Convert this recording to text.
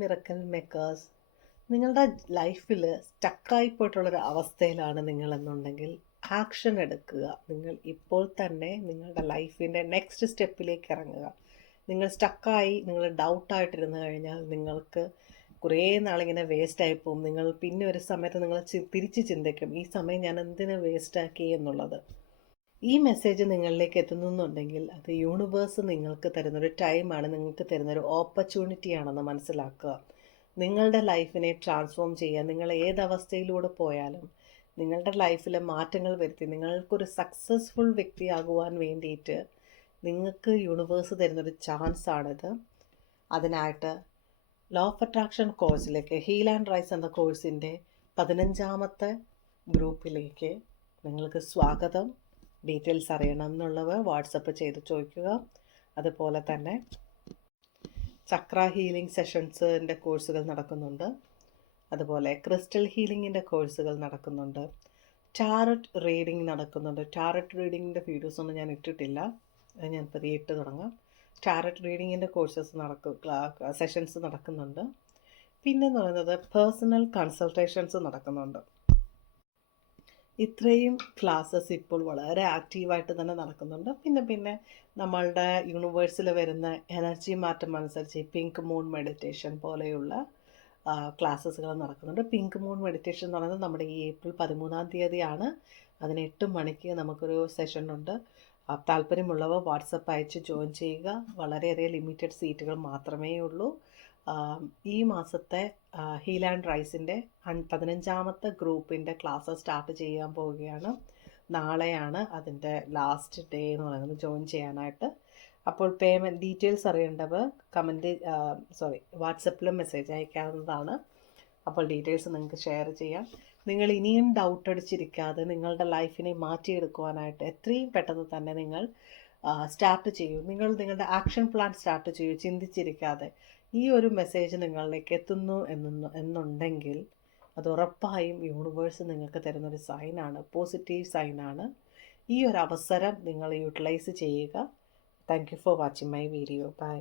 Miracle makers, നിങ്ങളുടെ ലൈഫിൽ സ്റ്റക്കായി പോയിട്ടുള്ളൊരു അവസ്ഥയിലാണ് നിങ്ങളെന്നുണ്ടെങ്കിൽ ആക്ഷൻ എടുക്കുക. നിങ്ങൾ ഇപ്പോൾ തന്നെ നിങ്ങളുടെ ലൈഫിൻ്റെ നെക്സ്റ്റ് സ്റ്റെപ്പിലേക്ക് ഇറങ്ങുക. നിങ്ങൾ സ്റ്റക്കായി നിങ്ങൾ ഡൗട്ടായിട്ടിരുന്നു കഴിഞ്ഞാൽ നിങ്ങൾക്ക് കുറേ നാളിങ്ങനെ വേസ്റ്റായി പോകും. നിങ്ങൾ പിന്നെ ഒരു സമയത്ത് നിങ്ങൾ തിരിച്ച് ചിന്തിക്കും, ഈ സമയം ഞാൻ എന്തിനു വേസ്റ്റാക്കി എന്നുള്ളത്. ഈ മെസ്സേജ് നിങ്ങളിലേക്ക് എത്തുന്നുണ്ടെങ്കിൽ അത് യൂണിവേഴ്സ് നിങ്ങൾക്ക് തരുന്നൊരു ടൈമാണ്, നിങ്ങൾക്ക് തരുന്നൊരു ഓപ്പർച്യൂണിറ്റി ആണെന്ന് മനസ്സിലാക്കുക. നിങ്ങളുടെ ലൈഫിനെ ട്രാൻസ്ഫോം ചെയ്യാൻ നിങ്ങൾ ഏതവസ്ഥയിലൂടെ പോയാലും നിങ്ങളുടെ ലൈഫിലെ മാറ്റങ്ങൾ വരുത്തി നിങ്ങൾക്കൊരു സക്സസ്ഫുൾ വ്യക്തിയാകുവാൻ വേണ്ടിയിട്ട് നിങ്ങൾക്ക് യൂണിവേഴ്സ് തരുന്നൊരു ചാൻസാണിത്. അതിനായിട്ട് ലോ ഓഫ് അട്രാക്ഷൻ കോഴ്സിലേക്ക്, ഹീൽ ആൻഡ് റൈസ് എന്ന കോഴ്സിൻ്റെ 15ാമത്തെ ഗ്രൂപ്പിലേക്ക് നിങ്ങൾക്ക് സ്വാഗതം. ഡീറ്റെയിൽസ് അറിയണം എന്നുള്ളവർ വാട്സപ്പ് ചെയ്ത് ചോദിക്കുക. അതുപോലെ തന്നെ ചക്ര ഹീലിംഗ് സെഷൻസിൻ്റെ കോഴ്സുകൾ നടക്കുന്നുണ്ട്. അതുപോലെ ക്രിസ്റ്റൽ ഹീലിങ്ങിൻ്റെ കോഴ്സുകൾ നടക്കുന്നുണ്ട്. ടാരറ്റ് റീഡിംഗ് നടക്കുന്നുണ്ട്. ടാരറ്റ് റീഡിങ്ങിൻ്റെ വീഡിയോസൊന്നും ഞാൻ ഇട്ടിട്ടില്ല, അത് ഞാൻ പതിയെ ഇട്ട് തുടങ്ങാം. ടാരറ്റ് റീഡിങ്ങിൻ്റെ സെഷൻസ് നടക്കുന്നുണ്ട്. പിന്നെന്ന് പറയുന്നത് പേഴ്സണൽ കൺസൾട്ടേഷൻസ് നടക്കുന്നുണ്ട്. ഇത്രയും ക്ലാസ്സസ് ഇപ്പോൾ വളരെ ആക്റ്റീവായിട്ട് തന്നെ നടക്കുന്നുണ്ട്. പിന്നെ നമ്മളുടെ യൂണിവേഴ്സിൽ വരുന്ന എനർജി മാറ്റം അനുസരിച്ച് പിങ്ക് മൂൺ മെഡിറ്റേഷൻ പോലെയുള്ള ക്ലാസ്സസുകൾ നടക്കുന്നുണ്ട്. പിങ്ക് മൂൺ മെഡിറ്റേഷൻ എന്ന് പറയുന്നത് നമ്മുടെ ഈ ഏപ്രിൽ 13-ാം തീയതിയാണ്. അതിന് 8 മണിക്ക് നമുക്കൊരു സെഷനുണ്ട്. താല്പര്യമുള്ളവർ വാട്സപ്പ് അയച്ച് ജോയിൻ ചെയ്യുക. വളരെയധികം ലിമിറ്റഡ് സീറ്റുകൾ മാത്രമേ ഉള്ളൂ. ഈ മാസത്തെ ഹീൽ ആൻഡ് റൈസിൻ്റെ 15ാമത്തെ ഗ്രൂപ്പിൻ്റെ ക്ലാസ് സ്റ്റാർട്ട് ചെയ്യാൻ പോവുകയാണ്. നാളെയാണ് അതിൻ്റെ ലാസ്റ്റ് ഡേ എന്ന് പറയുന്നത് ജോയിൻ ചെയ്യാനായിട്ട്. അപ്പോൾ പേയ്മെൻറ്റ് ഡീറ്റെയിൽസ് അറിയേണ്ടവർ വാട്സപ്പിലും മെസ്സേജ് അയക്കാവുന്നതാണ്. അപ്പോൾ ഡീറ്റെയിൽസ് നിങ്ങൾക്ക് ഷെയർ ചെയ്യാം. നിങ്ങൾ ഇനിയും ഡൗട്ട് അടിച്ചിരിക്കാതെ നിങ്ങളുടെ ലൈഫിനെ മാറ്റിയെടുക്കുവാനായിട്ട് എത്രയും പെട്ടെന്ന് തന്നെ നിങ്ങൾ സ്റ്റാർട്ട് ചെയ്യൂ. നിങ്ങളുടെ ആക്ഷൻ പ്ലാൻ സ്റ്റാർട്ട് ചെയ്യൂ, ചിന്തിച്ചിരിക്കാതെ. ഈ ഒരു മെസ്സേജ് നിങ്ങളിലേക്ക് എത്തുന്നു എന്നുണ്ടെങ്കിൽ അത് ഉറപ്പായും യൂണിവേഴ്സ് നിങ്ങൾക്ക് തരുന്നൊരു സൈനാണ്, പോസിറ്റീവ് സൈനാണ്. ഈ ഒരു അവസരം നിങ്ങൾ യൂട്ടിലൈസ് ചെയ്യുക. Thank you for watching my video. By.